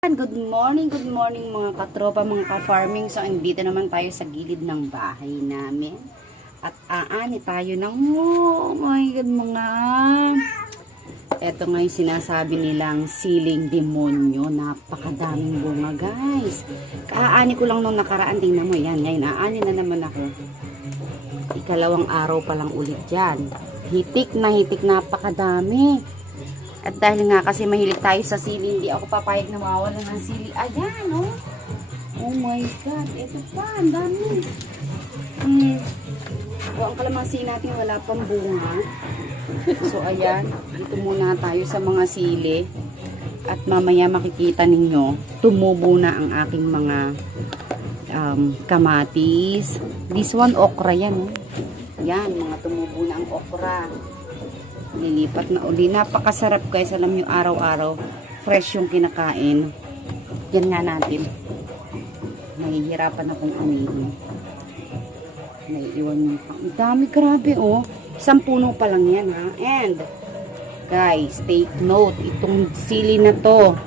Good morning, good morning mga katropa, mga ka-farming. So, andito naman tayo sa gilid ng bahay namin. At aani tayo ng, oh my God, mga... Ito nga yung sinasabi nilang siling demonyo. Napakadaming bunga, guys. Kaaani ko lang nung nakaraan. Tingnan mo yan. Ngayon, aani na naman ako. Ikalawang araw pa lang ulit dyan. Hitik na hitik, napakadami. At dahil nga kasi mahilig tayo sa sili, hindi ako papayag na mawawala ng sili. Ayan, oh. Oh my God. Ito pa, ang dami. Hmm. O, ang kalamansi natin wala pang bunga. So, ayan. Dito muna tayo sa mga sili. At mamaya makikita ninyo, tumubo na ang aking mga um, kamatis. This one, okra yan, oh. Yan, mga tumubo na ang okra nilipat na uli. Napakasarap guys. Alam nyo, araw-araw, fresh yung kinakain. Yan nga natin. Nahihirapan akong amihin. Naiiwan yung pang. Ang dami, grabe oh. Isang puno pa lang yan ha. And, guys, take note. Itong sili na to,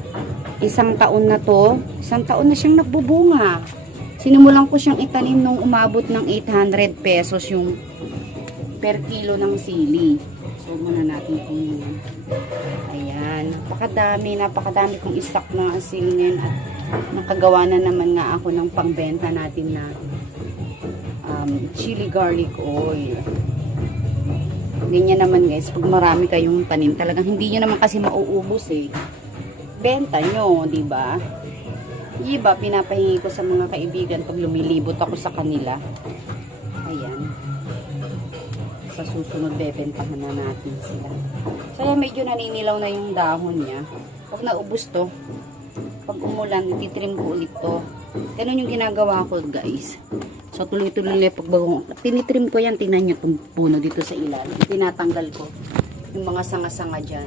isang taon na to, isang taon na siyang nagbubunga. Sinimulan ko siyang itanim nung umabot ng 800 pesos yung per kilo ng sili. So, muna natin kung yun. Ayan. Napakadami, napakadami kong isak na sili ngayon. At nakagawa na naman nga ako ng pangbenta natin na um, chili garlic oil. Ganyan naman guys, pag marami kayong tanim, talagang hindi nyo naman kasi mauubos eh. Benta nyo, di ba? Iba, pinapahingi ko sa mga kaibigan pag lumilibot ako sa kanila. Sa susunod bebentahan na natin sila. Kaya medyo naninilaw na yung dahon niya. Pag naubos to, pag umulan, titrim ko ulit to. Ganun yung ginagawa ko guys. So tuloy-tuloy na pagbagong. Tinitrim ko yan, tingnan nyo itong puno dito sa ilalim. Tinatanggal ko yung mga sanga-sanga dyan.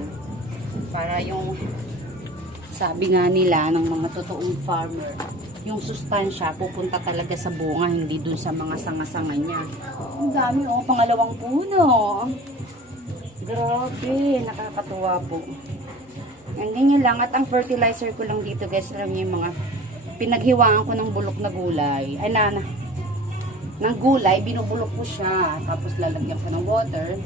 Para yung sabi nga nila ng mga totoong farmer, yung sustansya pupunta talaga sa bunga, hindi dun sa mga sanga-sanga niya. Ang dami oh, pangalawang puno. Grabe, nakakatuwa po. Ang ganyan lang, at ang fertilizer ko lang dito guys, alam niyo yung mga pinaghiwaan ko ng bulok na gulay. Ay na, na ng gulay, binubulok ko siya. Tapos lalagyan ko ng water.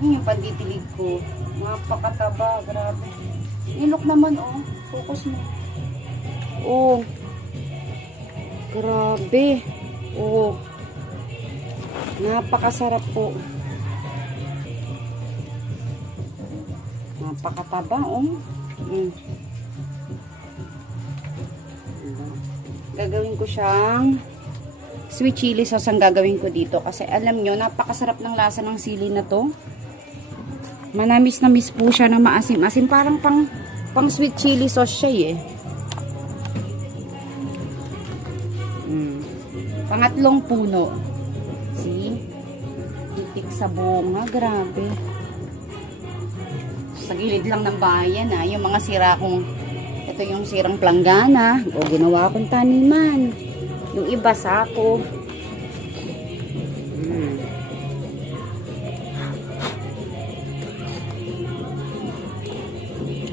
Yun yung panditilig ko. Napakataba, grabe. Ilok naman, oh. Focus mo. Oh. Grabe. Oh. Napakasarap po. Napakataba, oh. Mm. Gagawin ko siyang sweet chili sauce ang gagawin ko dito. Kasi alam nyo, napakasarap ng lasa ng sili na to. Manamis na miss po siya ng maasim-asim. Parang pang, pang sweet chili sauce siya eh. Pangatlong puno. See? Titik sa bunga. Grabe. Sa gilid lang ng bayan ah. Yung mga sira kong ito yung sirang planggana. O ginawa kong taniman. Yung iba sako. Mm.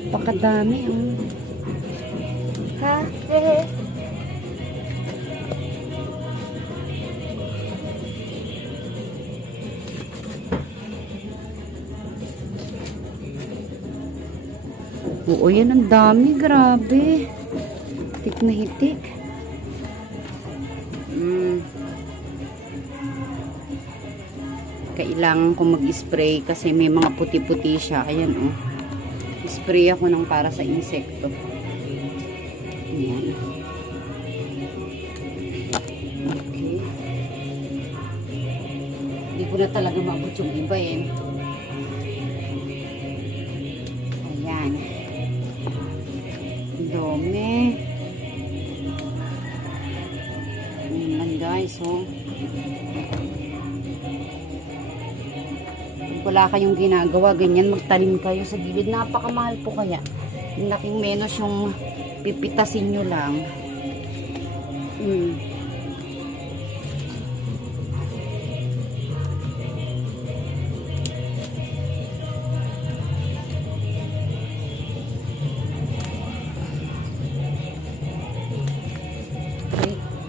Pakadami oh. Ha? Eh. Oo, yan ang dami. Grabe. Hitik na hitik. Mm. Kailangan ko mag-spray kasi may mga puti-puti siya. Ayan, oh. Spray ako ng para sa insekto. Ayan. Okay. Hindi ko na talaga mabot yung iba, eh. Guys, oh. Kung wala kayong ginagawa, ganyan magtanim kayo sa gilid. Napakamahal po kaya. Yung laking menos yung pipitasin nyo lang.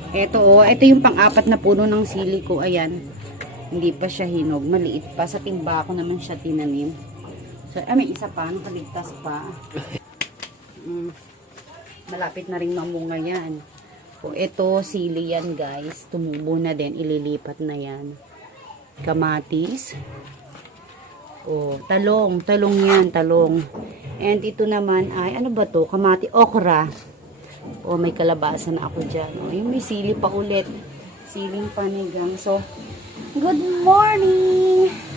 Ito oh, ito yung pang-apat na puno ng sili ko. Ayan. Hindi pa siya hinog. Maliit pa. Sa timba ko naman siya tinanim. So, ah, may isa pa. Nakaligtas pa. Mm. Malapit na rin mamunga yan. O, ito, sili yan, guys. Tumubo na din. Ililipat na yan. Kamatis. O, talong. Talong yan, talong. And ito naman ay, ano ba to? Kamati, okra. O, may kalabasa na ako dyan. O, yung may sili pa ulit. Siling panigang. So, good morning!